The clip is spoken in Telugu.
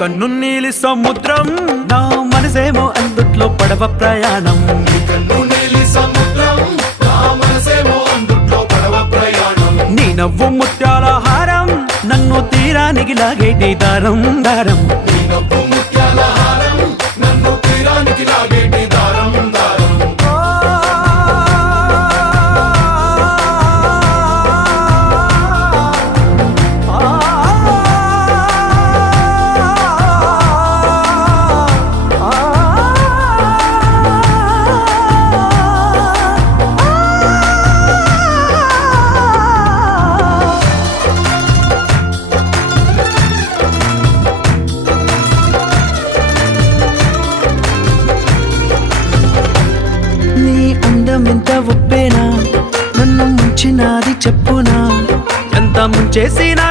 కన్ను నీలి సముద్రం నా మనసేమో అందుట్లో పడవ ప్రయాణం. కన్ను నీలి సముద్రం నా మనసేమో అందుట్లో పడవ ప్రయాణం. నీ నవ్వు ముత్యాల హారం నన్ను తీరానికి లాగేటి దారం దారం. నీ నవ్వు ముత్యాల హారం నన్ను తీరానికి లాగేటి దారం దారం. ఎంత ఒప్పేనా నన్ను ముంచినాది చెప్పునా, ఎంత ముంచేసినా